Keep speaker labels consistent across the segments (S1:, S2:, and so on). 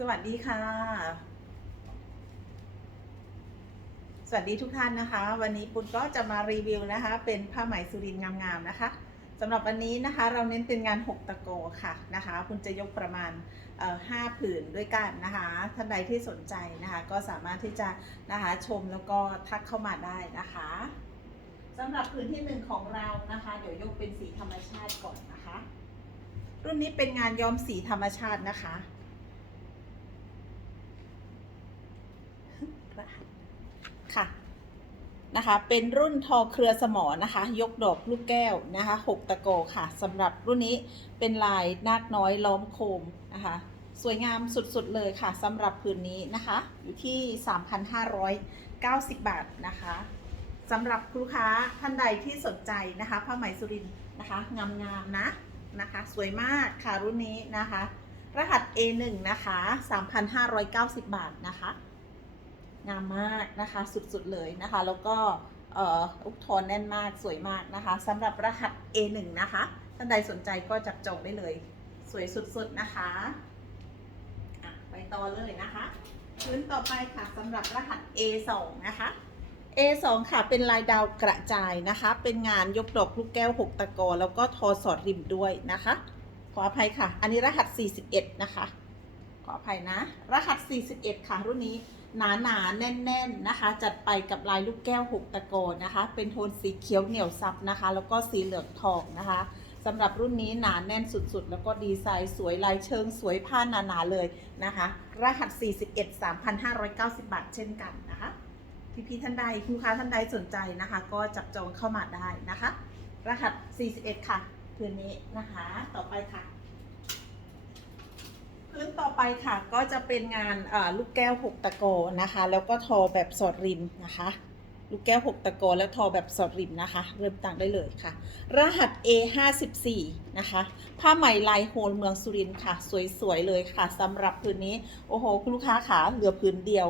S1: สวัสดีค่ะ สวัสดีทุกท่านนะคะ วันนี้ปุณก็จะมารีวิวนะคะ เป็นผ้าไหมสุรินงามๆนะคะสำหรับวันนี้นะคะ เราเน้นเป็นงาน 6 ตะโกค่ะนะคะ คุณจะยกประมาณเอ่อ5ผืนด้วยกันนะคะ ท่านใดที่สนใจนะคะ ก็สามารถที่จะนะคะชมแล้วก็ทักเข้ามาได้นะคะสำหรับผืนที่หนึ่งของเรานะคะ เดี๋ยวยกเป็นสีธรรมชาติก่อนนะคะ รุ่นนี้เป็นงานย้อมสีธรรมชาตินะคะ นะคะ เป็นรุ่นทอเครือสมอนะคะ ยกดอกลูกแก้วนะคะหกตะโกค่ะสำหรับรุ่นนี้เป็นลายนาคน้อยล้อมโคมนะคะ สวยงามสุดๆเลยค่ะสำหรับผืนนี้นะคะ อยู่ที่ 3,590 บาทนะคะสำหรับลูกค้าท่านใดที่สนใจนะคะผ้าไหมสุรินนะคะงามๆนะนะคะ สวยมากค่ะรุ่นนี้นะคะ รหัส A1 นะคะ 3,590 บาทนะคะ งามมากนะคะสุดๆเลยนะคะ แล้วก็เอ่ออุกโทนแน่นมากสวยมากนะคะสำหรับรหัส A1 นะคะท่านใดสนใจก็จับจองได้เลย สวยสุดๆนะคะะไปต่อเลยนะคะพื้นต่อไปค่ะสำหรับรหัส A2 นะคะ A2 ค่ะเป็นลายดาวกระจายนะคะ เป็นงานยกดอกลูกแก้ว 6 ตะกอ แล้วก็ทอสอดริมด้วยนะคะ ขออภัยค่ะ อันนี้รหัส 41 นะคะ ขออภัยนะ รหัส 41 ค่ะรุ่นนี้ หนาหนาแน่นๆนะคะ จัดไปกับลายลูกแก้ว 6 ตะโกนนะคะ เป็นโทนสีเขียวเหนียวซับนะคะ แล้วก็สีเหลืองทองนะคะสำหรับรุ่นนี้หนาแน่นสุดๆ แล้วก็ดีไซน์สวยลายเชิงสวยผ้าหนาๆเลยนะคะ รหัส 41 3,590 บาทเช่นกันนะคะพี่ๆท่านใดลูกค้าท่านใดสนใจนะคะ ก็จับจองเข้ามาได้นะคะ รหัส 41 ค่ะคืนนี้นะคะ ต่อไปค่ะ อไปค่ะ ก็จะเป็นงานลูกแก้ว6ตะโกนะคะ แล้วก็ทอแบบสอดริมนะคะ ลูกแก้ว6ตะโกแล้วทอแบบสอดริมนะคะ เริ่มต่างได้เลยค่ะ รหัส A 5 4นะคะ ผ้าไหมลายโฮลเมืองสุรินทร์ค่ะ สวยๆเลยค่ะสำหรับพื้นนี้ โอ้โห คุณลูกค้าขาเหลือพื้นเดียว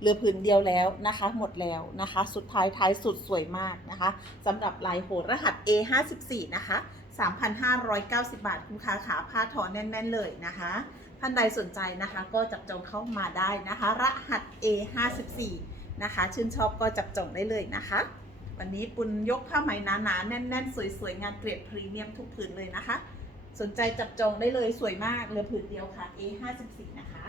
S1: เหลือพื้นเดียวแล้วนะคะ หมดแล้วนะคะ สุดท้ายท้ายสุดสวยมากนะคะสำหรับลายโหดรหัส A 5 4นะคะ3,590 บาทคุณลูกค้าขาผ้าทอแน่น ๆ เลยนะคะ ท่านใดสนใจนะคะ ก็จับจองเข้ามาได้นะคะ รหัส A 5 4นะคะ ชื่นชอบก็จับจองได้เลยนะคะ วันนี้ปุณยกผ้าไหมหนาๆแน่น ๆ สวยๆ งานเกรดพรีเมียมทุกผืนเลยนะคะ สนใจจับจองได้เลยสวยมากเหลือผืนเดียวค่ะ A 5 4นะคะ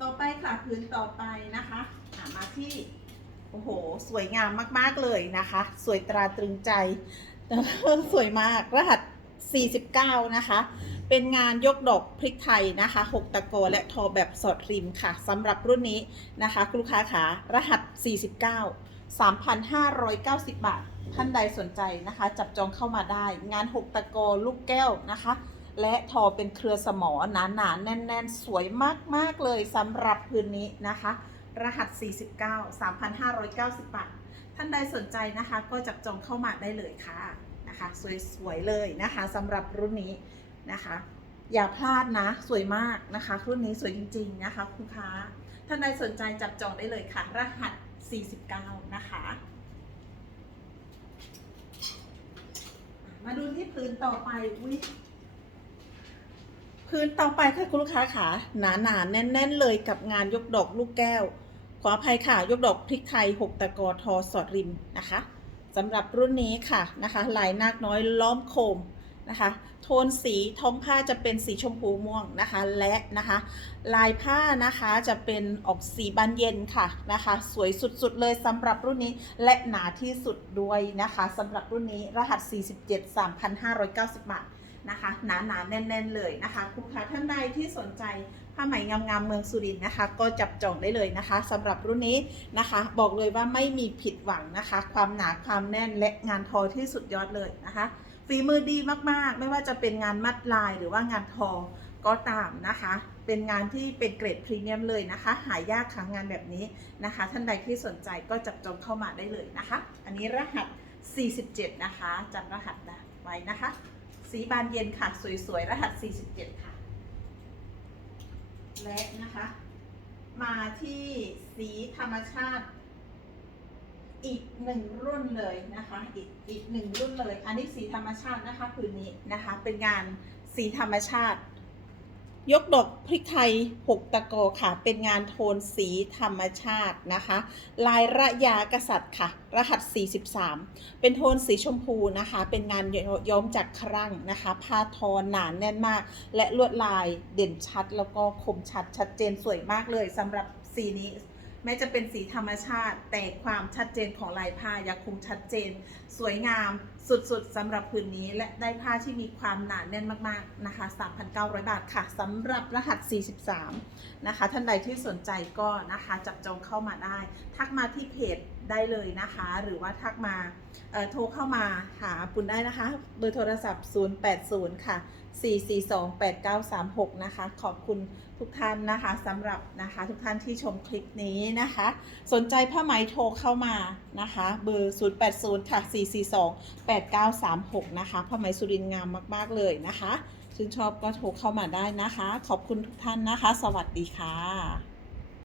S1: ต่อไปค่ะพื้นต่อไปนะคะอะมาที่โอ้โห สวยงามมากๆเลยนะคะ สวยตราตรึงใจ สวยมากรหัส 49 นะคะ เป็นงานยกดอกพริกไทยนะคะ6ตะโกและทอแบบสอดริมค่ะสำหรับรุ่นนี้นะคะคุณลูกค้าขารหัส 49 3,590 บาท ท่านใดสนใจนะคะ จับจองเข้ามาได้ งาน 6 ตะโกลูกแก้วนะคะ และทอเป็นเครือสมอหนาหนาแน่น ๆ สวยมาก ๆ เลยสำหรับพื้นนี้นะคะ รหัส 49 3,590 บาท ท่านใดสนใจนะคะ ก็จับจองเข้ามาได้เลยค่ะนะคะ สวย ๆ เลยนะคะสำหรับรุ่นนี้ นะคะ อย่าพลาดนะสวยมากนะคะ รุ่นนี้สวยจริง ๆ นะคะคุณค้าท่านใดสนใจจับจองได้เลยค่ะ รหัส 49 นะคะ มาดูที่พื้นต่อไปอุ้ยพื้นต่อไปค่ะคุณลูกค้าขาหนาหนาแน่น ๆ เลยกับงานยกดอกลูกแก้ว ขออภัยค่ะ ยกดอกพริกไทย 6 ตะกอทอสอดริมนะคะสำหรับรุ่นนี้ค่ะนะคะ ลายนาคน้อยล้อมโคม นะคะ โทนสีท้องผ้าจะเป็นสีชมพูม่วงนะคะ และนะคะ ลายผ้านะคะจะเป็นออกสีบานเย็นค่ะนะคะ สวยสุดๆเลยสำหรับรุ่นนี้และหนาที่สุดด้วยนะคะสำหรับรุ่นนี้รหัส 47 3,590 บาทนะคะหนาหนาๆแน่น ๆ เลยนะคะ คุณค้าท่านใดที่สนใจผ้าไหมงามๆเมืองสุรินทร์นะคะ ก็จับจองได้เลยนะคะสำหรับรุ่นนี้นะคะ บอกเลยว่าไม่มีผิดหวังนะคะ ความหนาความแน่นและงานทอที่สุดยอดเลยนะคะ ฝีมือดีมากๆ ไม่ว่าจะเป็นงานมัดลายหรือว่างานทอก็ตามนะคะ เป็นงานที่เป็นเกรดพรีเมียมเลยนะคะ หายากค่ะงานแบบนี้นะคะ ท่านใดที่สนใจก็จับจองเข้ามาได้เลยนะคะ อันนี้รหัส 47 นะคะจำรหัสได้ไว้นะคะ สีบานเย็นค่ะ สวยๆ รหัส 47 ค่ะ และนะคะ มาที่สีธรรมชาติ อีกหนึ่งรุ่นเลยนะคะ อีกอีกหนึ่งรุ่นเลย อันนี้สีธรรมชาตินะคะผืนนี้นะคะ เป็นงานสีธรรมชาติ ยกดอกพริกไทย6ตะโกค่ะ เป็นงานโทนสีธรรมชาตินะคะ ลายระยากษัตริย์ค่ะ รหัส 43 เป็นโทนสีชมพูนะคะ เป็นงานย้อมจากครั่งนะคะ ผ้าทอหนาแน่นมาก และลวดลายเด่นชัดแล้วก็คมชัดชัดเจนสวยมากเลยสำหรับสีนี้ แม้จะเป็นสีธรรมชาติ แต่ความชัดเจนของลายผ้ายังคงชัดเจน สวยงามสุดๆสำหรับผืนนี้และได้ผ้าที่มีความหนาแน่นมากๆนะคะ 3,900 บาทค่ะสำหรับรหัส 43 นะคะ ท่านใดที่สนใจก็นะคะจับจองเข้ามาได้ ทักมาที่เพจ ได้เลยนะคะ หรือว่าทักมาโทรเข้ามาหาปุณได้นะคะ เบอร์โทรศัพท์ 080 ค่ะ 4428936 นะคะ ขอบคุณทุกท่านนะคะสำหรับนะคะทุกท่านที่ชมคลิปนี้นะคะ สนใจผ้าไหมโทรเข้ามานะคะ เบอร์ 080 ค่ะ 4428936 นะคะผ้าไหมสุรินงามมากๆเลยนะคะชื่นชอบก็โทรเข้ามาได้นะคะ ขอบคุณทุกท่านนะคะ สวัสดีค่ะ